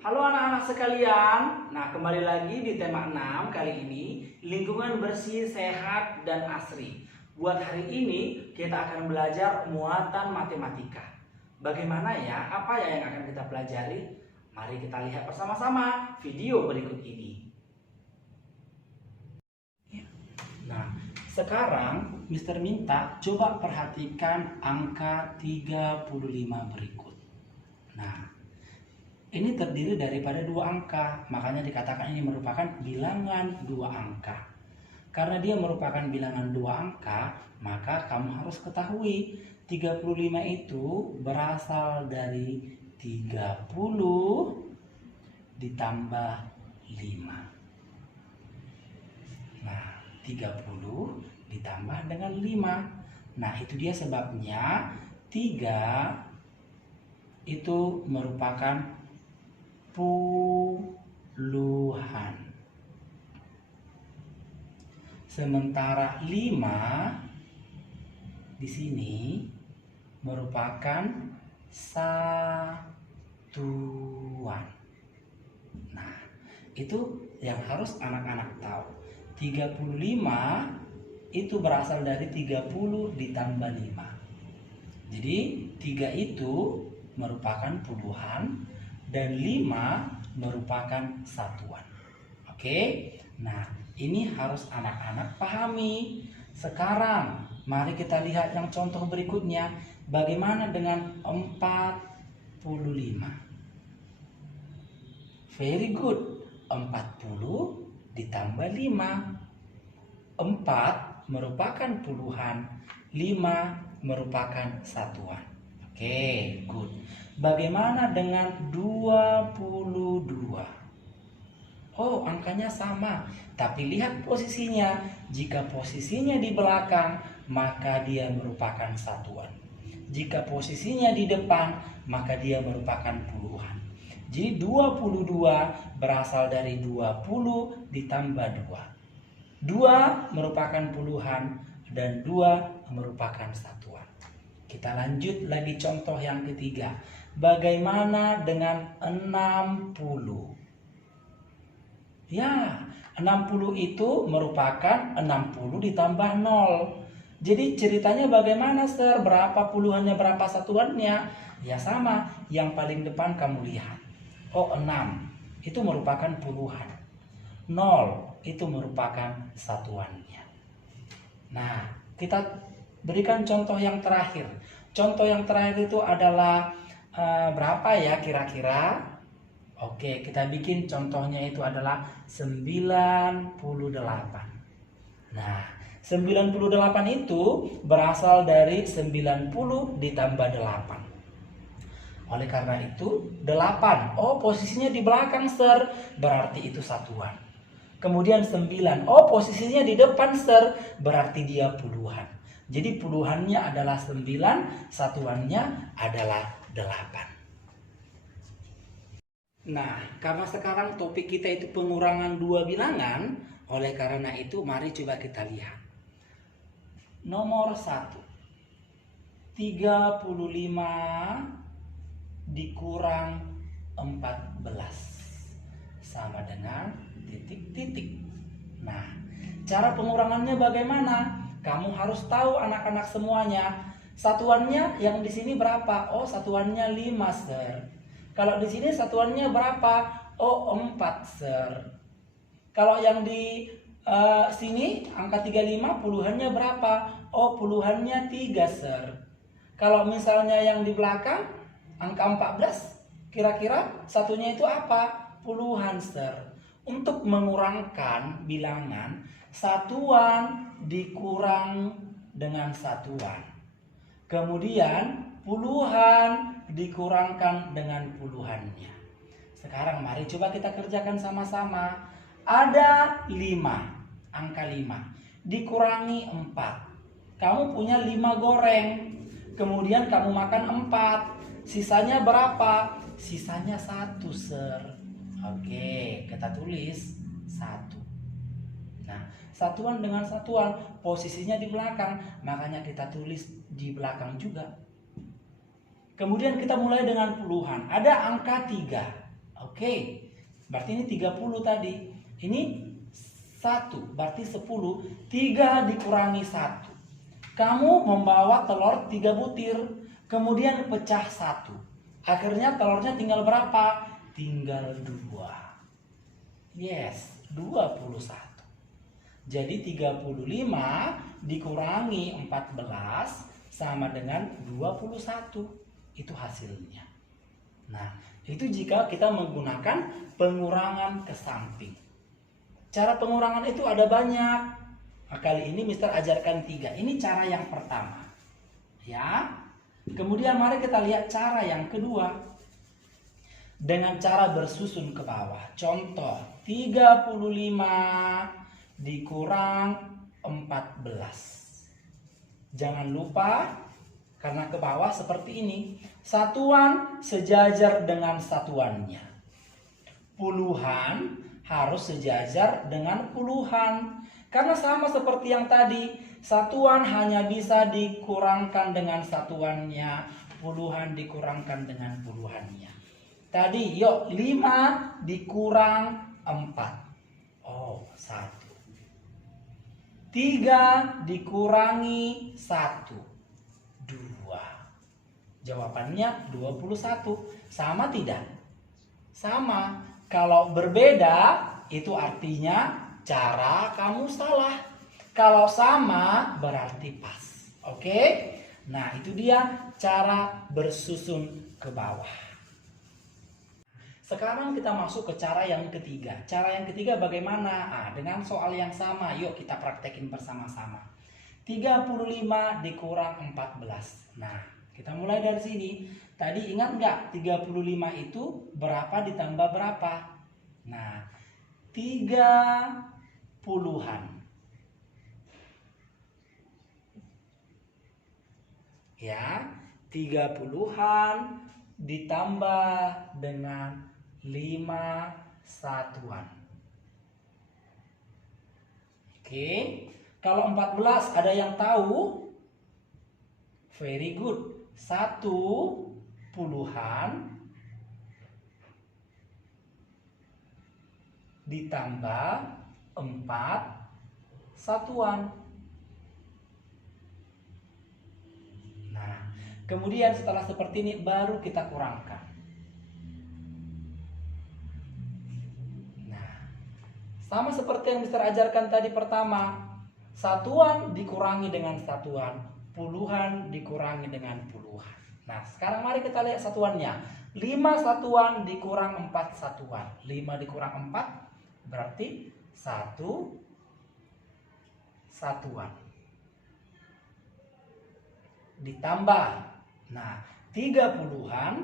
Halo anak-anak sekalian. Nah, kembali lagi di tema 6 kali ini, lingkungan bersih, sehat, dan asri. Buat hari ini kita akan belajar muatan matematika. Bagaimana ya? Apa ya yang akan kita pelajari? Mari kita lihat bersama-sama video berikut ini. Nah, sekarang Mister minta coba perhatikan angka 35 berikut. Nah, ini terdiri daripada dua angka, makanya dikatakan ini merupakan bilangan dua angka. Karena dia merupakan bilangan dua angka, maka kamu harus ketahui 35 itu berasal dari 30 ditambah 5. Nah, 30 ditambah dengan 5. Nah, itu dia sebabnya 3 itu merupakan puluhan. Sementara 5 di sini merupakan satuan. Nah, itu yang harus anak-anak tahu. 35 itu berasal dari 30 ditambah 5. Jadi 3 itu merupakan puluhan dan 5 merupakan satuan. Oke? Nah, ini harus anak-anak pahami. Sekarang, mari kita lihat yang contoh berikutnya. Bagaimana dengan 45? Very good. 40 ditambah 5. 4 merupakan puluhan, 5 merupakan satuan. Oke, good. Bagaimana dengan 22? Oh, angkanya sama. Tapi lihat posisinya. Jika posisinya di belakang, maka dia merupakan satuan. Jika posisinya di depan, maka dia merupakan puluhan. Jadi 22 berasal dari 20 ditambah 2. 2 merupakan puluhan dan 2 merupakan satuan. Kita lanjut lagi contoh yang ketiga. Bagaimana dengan 60? Ya, 60 itu merupakan 60 ditambah 0. Jadi ceritanya bagaimana, Sir? Berapa puluhannya, berapa satuannya? Ya sama, yang paling depan kamu lihat. Oh, 6 itu merupakan puluhan. 0 itu merupakan satuannya. Nah, kita berikan contoh yang terakhir. Contoh yang terakhir itu adalah berapa ya kira-kira? Oke, kita bikin contohnya itu adalah 98. Nah, 98 itu berasal dari 90 ditambah 8. Oleh karena itu, 8. Oh, posisinya di belakang, Sir. Berarti itu satuan. Kemudian 9. Oh, posisinya di depan, Sir. Berarti dia puluhan. Jadi puluhannya adalah 9, satuannya adalah 8. Nah, karena sekarang topik kita itu pengurangan dua bilangan, oleh karena itu mari coba kita lihat. Nomor 1. 35 dikurang 14 sama dengan titik-titik. Nah, cara pengurangannya bagaimana? Kamu harus tahu anak-anak semuanya. Satuannya yang di sini berapa? Oh, satuannya 5, Sir. Kalau di sini satuannya berapa? Oh, 4, Sir. Kalau yang di sini angka 35 puluhannya berapa? Oh, puluhannya 3, Sir. Kalau misalnya yang di belakang angka 14, kira-kira satunya itu apa? Puluhan, Sir. Untuk mengurangkan bilangan, satuan dikurang dengan satuan. Kemudian puluhan dikurangkan dengan puluhannya. Sekarang mari coba kita kerjakan sama-sama. Ada 5, angka 5 dikurangi 4. Kamu punya 5 goreng. Kemudian kamu makan 4. Sisanya berapa? Sisanya 1, Sir. Oke, kita tulis 1. Nah, satuan dengan satuan posisinya di belakang, makanya kita tulis di belakang juga. Kemudian kita mulai dengan puluhan. Ada angka 3. Oke, berarti ini 30 tadi. Ini 1, berarti 10. 3 dikurangi 1. Kamu membawa telur 3 butir, kemudian pecah 1. Akhirnya telurnya tinggal berapa? Tinggal 2. Yes, 21. Jadi 35 dikurangi 14 sama dengan 21. Itu hasilnya. Nah, itu jika kita menggunakan pengurangan ke samping. Cara pengurangan itu ada banyak. Nah, kali ini Mister ajarkan 3. Ini cara yang pertama. Ya. Kemudian mari kita lihat cara yang kedua. Dengan cara bersusun ke bawah. Contoh, 35 dikurang 14. Jangan lupa, karena ke bawah seperti ini. Satuan sejajar dengan satuannya. Puluhan harus sejajar dengan puluhan. Karena sama seperti yang tadi, satuan hanya bisa dikurangkan dengan satuannya, puluhan dikurangkan dengan puluhannya. Tadi, yuk, 5 dikurang 4. Oh, 1. 3 dikurangi 1. 2. Jawabannya 21. Sama tidak? Sama. Kalau berbeda, itu artinya cara kamu salah. Kalau sama, berarti pas. Oke? Nah, itu dia cara bersusun ke bawah. Sekarang kita masuk ke cara yang ketiga. Cara yang ketiga bagaimana? Dengan soal yang sama. Yuk kita praktekin bersama-sama. 35 dikurang 14. Nah, kita mulai dari sini. Tadi ingat nggak 35 itu berapa ditambah berapa? Nah, 30-an. Ya, 30-an ditambah dengan 5 satuan. Oke, kalau 14 ada yang tahu? Very good. 1 puluhan ditambah 4 satuan. Nah, kemudian setelah seperti ini baru kita kurangkan. Nah, sama seperti yang Mister ajarkan tadi pertama. Satuan dikurangi dengan satuan, puluhan dikurangi dengan puluhan. Nah, sekarang mari kita lihat satuannya. 5 satuan dikurang 4 satuan. 5 dikurang 4 berarti 1 satuan. Ditambah. Nah, 30-an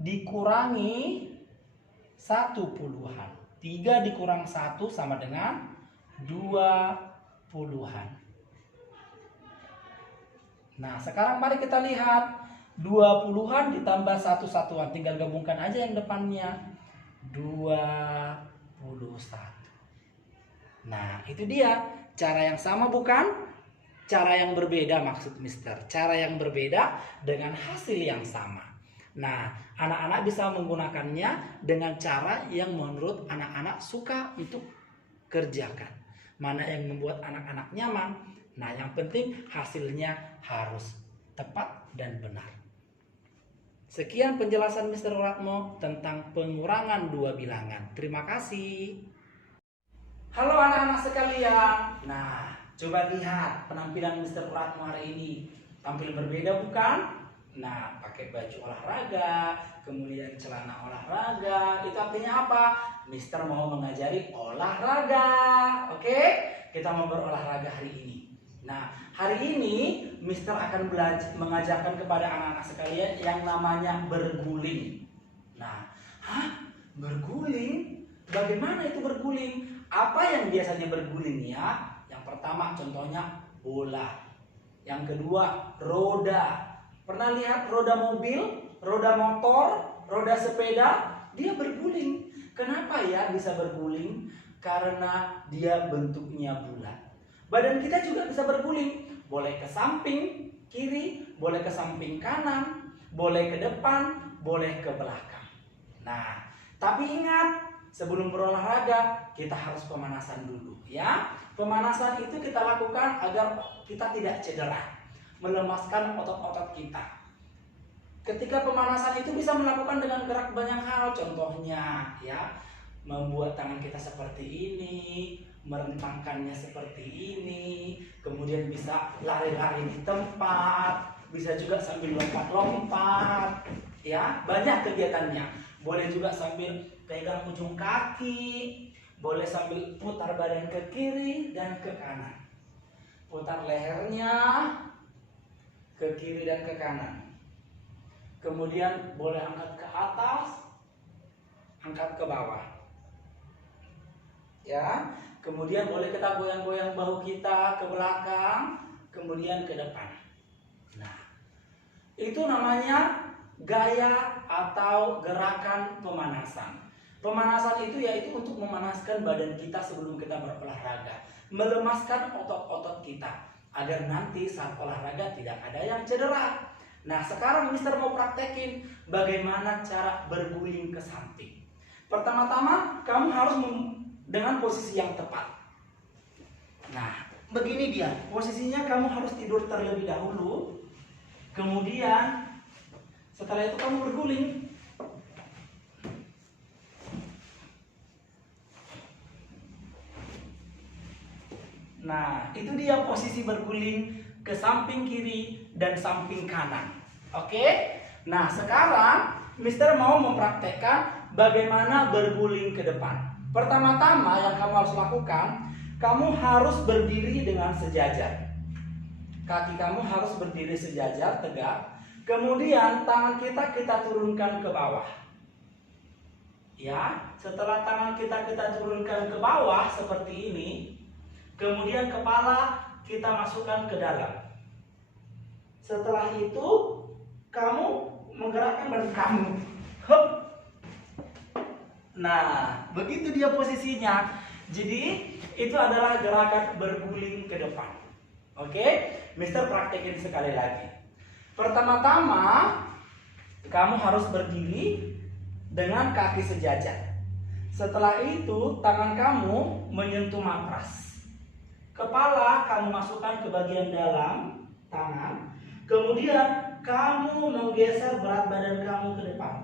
dikurangi 1 puluhan. 3 dikurang 1 sama dengan 2 puluhan. Nah, sekarang mari kita lihat. 2 puluhan ditambah 1 satuan. Tinggal gabungkan aja yang depannya. 21. Nah, itu dia. Cara yang sama bukan? Cara yang berbeda maksud Mister. Cara yang berbeda dengan hasil yang sama. Nah, anak-anak bisa menggunakannya dengan cara yang menurut anak-anak suka untuk kerjakan. Mana yang membuat anak-anak nyaman. Nah, yang penting hasilnya harus tepat dan benar. Sekian penjelasan Mr. Ratmo tentang pengurangan 2 bilangan. Terima kasih. Halo anak-anak sekalian. Nah, coba lihat penampilan Mr. Ratmo hari ini. Tampil berbeda bukan? Nah, pakai baju olahraga, kemudian celana olahraga. Itu artinya apa? Mister mau mengajari olahraga. Oke? Kita mau berolahraga hari ini. Nah, hari ini Mister akan mengajarkan kepada anak-anak sekalian yang namanya berguling. Nah, berguling? Bagaimana itu berguling? Apa yang biasanya berguling ya? Yang pertama contohnya bola. Yang kedua roda. Pernah lihat roda mobil, roda motor, roda sepeda? Dia berguling. Kenapa ya bisa berguling? Karena dia bentuknya bulat. Badan kita juga bisa berguling. Boleh ke samping kiri, boleh ke samping kanan, boleh ke depan, boleh ke belakang. Nah, Tapi ingat, sebelum berolahraga kita harus pemanasan dulu ya. Pemanasan itu kita lakukan agar kita tidak cedera, melemaskan otot-otot kita. Ketika pemanasan itu bisa melakukan dengan gerak banyak hal, contohnya ya, membuat tangan kita seperti ini, merentangkannya seperti ini, kemudian bisa lari-lari di tempat, bisa juga sambil lompat-lompat ya, banyak kegiatannya. Boleh juga sambil pegang ujung kaki, boleh sambil putar badan ke kiri dan ke kanan, putar lehernya ke kiri dan ke kanan. Kemudian boleh angkat ke atas, angkat ke bawah ya. Kemudian boleh kita goyang-goyang bahu kita ke belakang, kemudian ke depan. Nah, itu namanya gaya atau gerakan pemanasan. Pemanasan itu yaitu untuk memanaskan badan kita sebelum kita berolahraga, melemaskan otot-otot kita agar nanti saat olahraga tidak ada yang cedera. Nah, sekarang Mister mau praktekin bagaimana cara berguling ke samping. Pertama-tama kamu harus dengan posisi yang tepat. Nah, begini dia posisinya, kamu harus tidur terlebih dahulu. Kemudian setelah itu kamu berguling. Nah, itu dia posisi berguling ke samping kiri dan samping kanan. Oke? Nah, sekarang Mister mau mempraktekkan bagaimana berguling ke depan. Pertama-tama yang kamu harus lakukan, kamu harus berdiri dengan sejajar. Kaki kamu harus berdiri sejajar, tegak. Kemudian tangan kita turunkan ke bawah. Ya, setelah tangan kita turunkan ke bawah seperti ini, kemudian kepala kita masukkan ke dalam. Setelah itu kamu menggerakkan badan kamu. Hup. Nah, begitu dia posisinya. Jadi itu adalah gerakan berguling ke depan. Oke, Mister praktekin sekali lagi. Pertama-tama kamu harus berdiri dengan kaki sejajar. Setelah itu tangan kamu menyentuh matras. Kepala kamu masukkan ke bagian dalam tangan. Kemudian kamu menggeser berat badan kamu ke depan.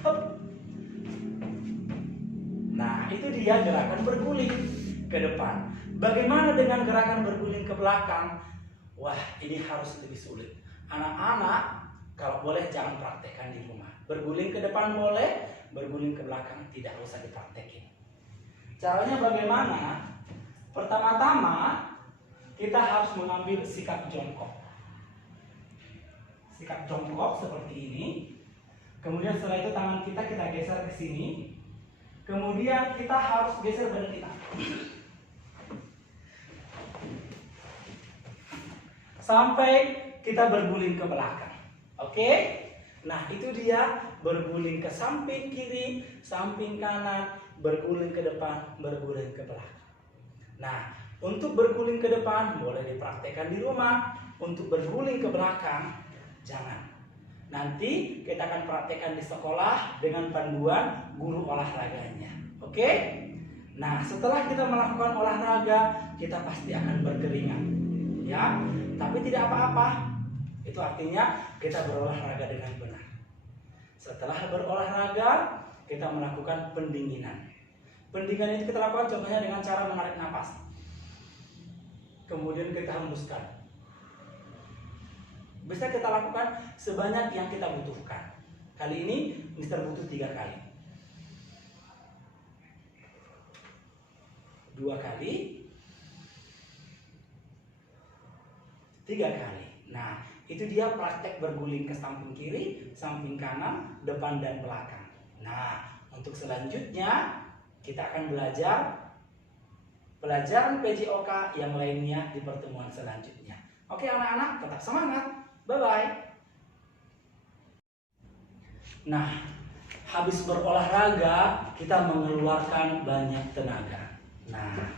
Hup. Nah, itu dia gerakan berguling ke depan. Bagaimana dengan gerakan berguling ke belakang? Wah, ini harus lebih sulit. Anak-anak, kalau boleh jangan praktekkan di rumah. Berguling ke depan boleh, berguling ke belakang tidak usah dipraktekin. Caranya bagaimana? Pertama-tama kita harus mengambil sikap jongkok. Sikap jongkok seperti ini. Kemudian setelah itu tangan kita geser ke sini. Kemudian kita harus geser badan kita. Sampai kita berguling ke belakang. Oke? Nah, itu dia berguling ke samping kiri, samping kanan, berguling ke depan, berguling ke belakang. Nah, untuk berguling ke depan boleh dipraktekkan di rumah. Untuk berguling ke belakang jangan. Nanti kita akan praktekkan di sekolah dengan panduan guru olahraganya. Oke? Nah, setelah kita melakukan olahraga, kita pasti akan berkeringat. Ya, tapi tidak apa-apa. Itu artinya kita berolahraga dengan benar. Setelah berolahraga, kita melakukan pendinginan. Pendinginan itu kita lakukan contohnya dengan cara menarik napas. Kemudian kita hembuskan. Bisa kita lakukan sebanyak yang kita butuhkan. Kali ini Mister butuh 3 kali. 2 kali. 3 kali. Nah, itu dia praktek berguling ke samping kiri, samping kanan, depan dan belakang. Nah, untuk selanjutnya kita akan belajar pelajaran PJOK yang lainnya di pertemuan selanjutnya. Oke anak-anak, tetap semangat. Bye-bye. Nah, habis berolahraga kita mengeluarkan banyak tenaga. Nah,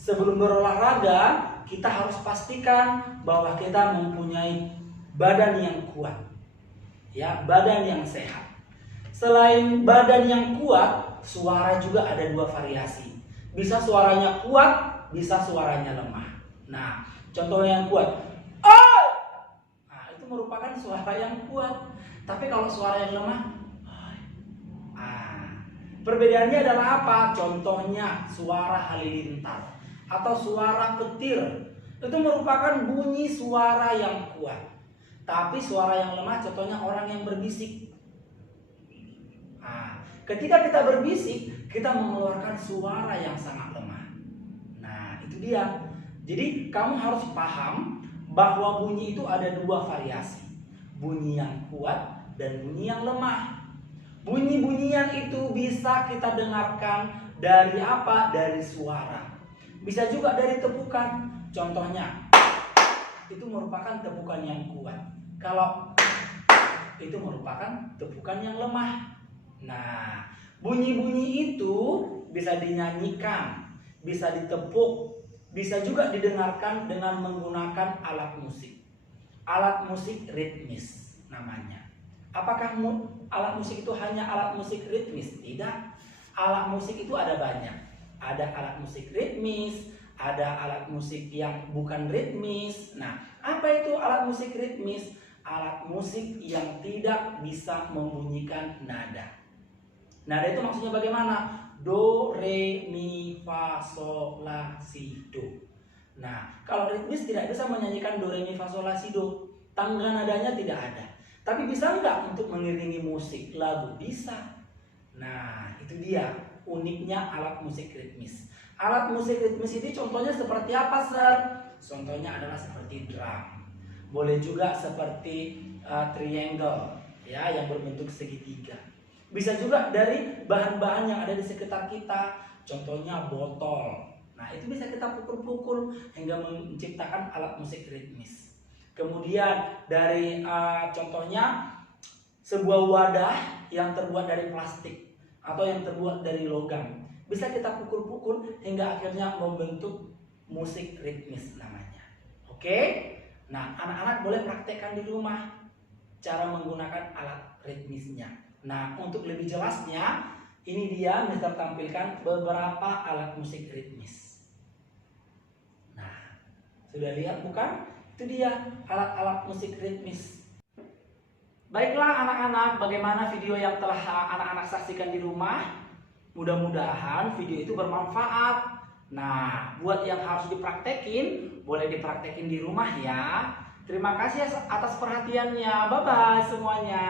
sebelum berolahraga kita harus pastikan bahwa kita mempunyai badan yang kuat. Ya, badan yang sehat. Selain badan yang kuat, suara juga ada dua variasi. Bisa suaranya kuat, bisa suaranya lemah. Nah, contoh yang kuat, oh! Nah, itu merupakan suara yang kuat. Tapi kalau suara yang lemah, perbedaannya adalah apa? Contohnya suara halilintar atau suara petir. Itu merupakan bunyi suara yang kuat. Tapi suara yang lemah contohnya orang yang berbisik. Ketika kita berbisik, kita mengeluarkan suara yang sangat lemah. Nah, itu dia. Jadi kamu harus paham bahwa bunyi itu ada dua variasi. Bunyi yang kuat dan bunyi yang lemah. Bunyi-bunyian itu bisa kita dengarkan dari apa? Dari suara. Bisa juga dari tepukan. Contohnya, itu merupakan tepukan yang kuat. Kalau itu merupakan tepukan yang lemah. Nah, bunyi-bunyi itu bisa dinyanyikan, bisa ditepuk, bisa juga didengarkan dengan menggunakan alat musik. Alat musik ritmis namanya. Apakah alat musik itu hanya alat musik ritmis? Tidak. Alat musik itu ada banyak. Ada alat musik ritmis, ada alat musik yang bukan ritmis. Nah, apa itu alat musik ritmis? Alat musik yang tidak bisa membunyikan nada. Nada itu maksudnya bagaimana? Do, re, mi, fa, sol, la, si, do. Nah, kalau ritmis tidak bisa menyanyikan do, re, mi, fa, sol, la, si, do. Tangga nadanya tidak ada. Tapi bisa enggak untuk mengiringi musik, lagu? Bisa. Nah, itu dia uniknya alat musik ritmis. Alat musik ritmis ini contohnya seperti apa, Sir? Contohnya adalah seperti drum. Boleh juga seperti triangle, ya, yang berbentuk segitiga. Bisa juga dari bahan-bahan yang ada di sekitar kita, contohnya botol. Nah, itu bisa kita pukul-pukul hingga menciptakan alat musik ritmis. Kemudian dari contohnya sebuah wadah yang terbuat dari plastik atau yang terbuat dari logam. Bisa kita pukul-pukul hingga akhirnya membentuk musik ritmis namanya. Oke? Nah, anak-anak boleh praktekkan di rumah cara menggunakan alat ritmisnya. Nah, untuk lebih jelasnya, ini dia Mister tampilkan beberapa alat musik ritmis. Nah, sudah lihat bukan? Itu dia alat-alat musik ritmis. Baiklah anak-anak, bagaimana video yang telah anak-anak saksikan di rumah? Mudah-mudahan video itu bermanfaat. Nah, buat yang harus dipraktekin, boleh dipraktekin di rumah ya. Terima kasih atas perhatiannya. Bye-bye semuanya.